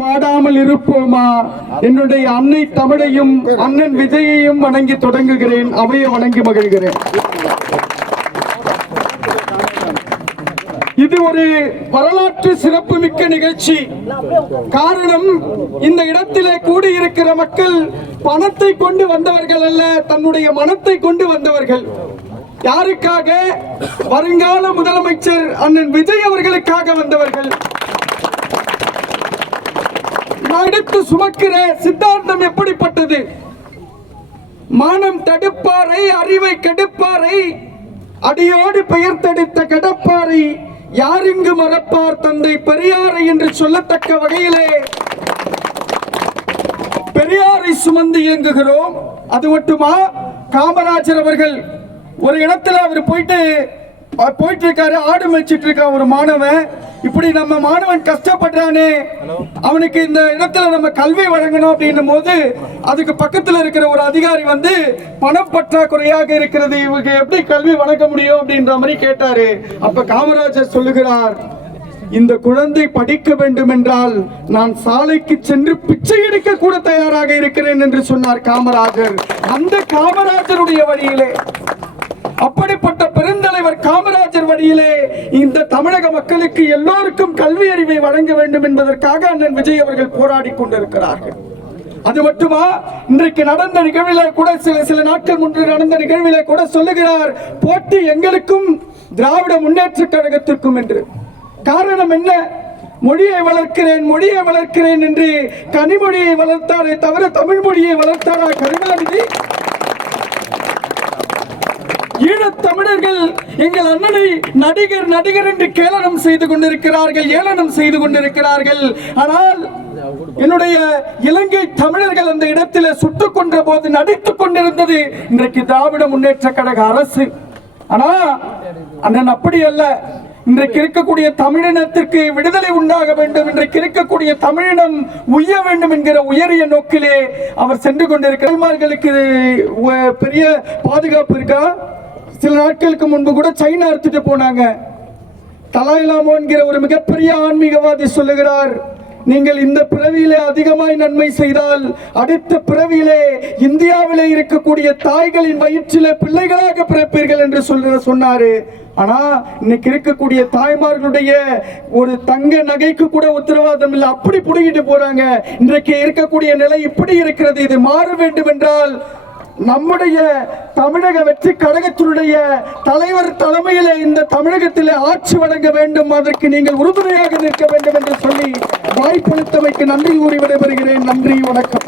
பாடாமல் இருப்போமா? என்னுடைய அன்னை தமிழையும் அண்ணன் விஜயையும் வணங்கி தொடங்குகிறேன். அவையை வணங்கி மகிழ்கிறேன். இது ஒரு வரலாற்று சிறப்பு மிக்க நிகழ்ச்சி. காரணம், இந்த இடத்திலே கூடியிருக்கிற மக்கள் பணத்தை கொண்டு வந்தவர்கள் அல்ல, தன்னுடைய மனத்தை கொண்டு வந்தவர்கள். யாருக்காக? வருங்கால முதலமைச்சர் அண்ணன் விஜய் அவர்களுக்காக வந்தவர்கள். எடுத்து சுமக்கிற சித்தாந்தம் எப்படிப்பட்டது? மானம் தடுப்பாரை, அறிவை கெடுப்பாரை, அடியோடு பெயர் தடுத்த கடப்பாரை யாரிங்கு மறப்பார் தந்தை பெரியாரை என்று சொல்லத்தக்க வகையிலே பெரியாரை சுமந்து இயங்குகிறோம். அது மட்டுமா, காமராஜர் அவர்கள் ஒரு இடத்துல அவர் போயிட்டு இருக்காரு, ஆடு மேய்ச்சிட்டு இருக்கா ஒரு மாணவன். இப்படி நம்ம மாணவன் கஷ்டப்படுறானே, அவனுக்கு இந்த இடத்துல நம்ம கல்வி வழங்கணும் அப்படின்னும் போது அதுக்கு பக்கத்துல இருக்கிற ஒரு அதிகாரி வந்து பணம் பற்றாக்குறையாக இருக்கிறது, இவங்க எப்படி கல்வி வழங்க முடியும் அப்படின்ற மாதிரி கேட்டாரு. அப்ப காமராஜர் சொல்லுகிறார், இந்த குழந்தை படிக்க வேண்டும் என்றால் நான் சாலைக்கு சென்று பிச்சை எடுக்க கூட தயாராக இருக்கிறேன் என்று சொன்னார் காமராஜர். அந்த காமராஜருடைய வழியிலே, அப்படிப்பட்ட பெருந்தலைவர் காமராஜர் வழியிலே இந்த தமிழக மக்களுக்கு எல்லோருக்கும் கல்வி அறிவை வழங்க வேண்டும் என்பதற்காக அண்ணன் விஜய் அவர்கள் போராடி கொண்டிருக்கிறார்கள். அது மட்டுமா, இன்றைக்கு நடந்த நிகழ்விலே கூட சில நாட்கள் முன்பு நடந்த நிகழ்விலே கூட சொல்லுகிறார், போட்டி எங்களுக்கும் திராவிட முன்னேற்ற கழகத்திற்கும் என்று. காரணம் என்ன? மொழியை வளர்க்கிறேன் என்று கனிமொழியை வளர்த்தாரே தவிர தமிழ் மொழியை வளர்த்தாரா கருணாநிதி? ஈழத் தமிழர்கள் எங்கள் அண்ணனை நடிகர் என்று கேளனம் செய்து கொண்டிருக்கிறார்கள், ஏளனம் செய்து கொண்டிருக்கிறார்கள். ஆனால் என்னுடைய இலங்கை தமிழர்கள் அந்த இடத்தில் சுட்டுக் கொன்ற போது நடித்துக் கொண்டிருந்தது இன்றைக்கு திராவிட முன்னேற்ற கழக அரசு. ஆனா அண்ணன் அப்படி அல்ல. இன்றைக்கு இருக்கக்கூடிய தமிழினத்திற்கு விடுதலை உண்டாக வேண்டும், இன்றைக்கு இருக்கக்கூடிய தமிழினம் உய்ய வேண்டும் என்கிற உயரிய நோக்கிலே அவர் சென்று கொண்டிருக்கிறார்களுக்கு பெரிய பாதுகாப்பு இருக்கா? சில நாட்களுக்கு முன்பு கூட சைனா எடுத்துட்டு போனாங்க. தலாய் லாமா என்கிற ஒரு மிகப்பெரிய ஆன்மீகவாதி சொல்லுகிறார், நீங்கள் இந்த பிறவியிலே அதிகமாய் நன்மை செய்தால் அடுத்த பிறவியிலே இந்தியாவிலே இருக்கக்கூடிய தாய்களின் வயிற்றிலே பிள்ளைகளாக பிறப்பீர்கள் என்று சொன்னாரு. ஆனா இன்னைக்கு இருக்கக்கூடிய தாய்மார்களுடைய ஒரு தங்க நகைக்கு கூட உத்தரவாதம் இல்லை, அப்படி புடுங்கிட்டு போறாங்க. இன்றைக்கு இருக்கக்கூடிய நிலை இப்படி இருக்கிறது. இது மாற வேண்டும் என்றால் நம்முடைய தமிழக வெற்றி கழகத்தினுடைய தலைவர் தலைமையிலே இந்த தமிழகத்திலே ஆட்சி வழங்க வேண்டும், அதற்கு நீங்கள் உறுதுணையாக நிற்க வேண்டும் என்று சொல்லி வாய்ப்பளித்தமைக்கு நன்றி கூறி விடைபெறுகிறேன். நன்றி, வணக்கம்.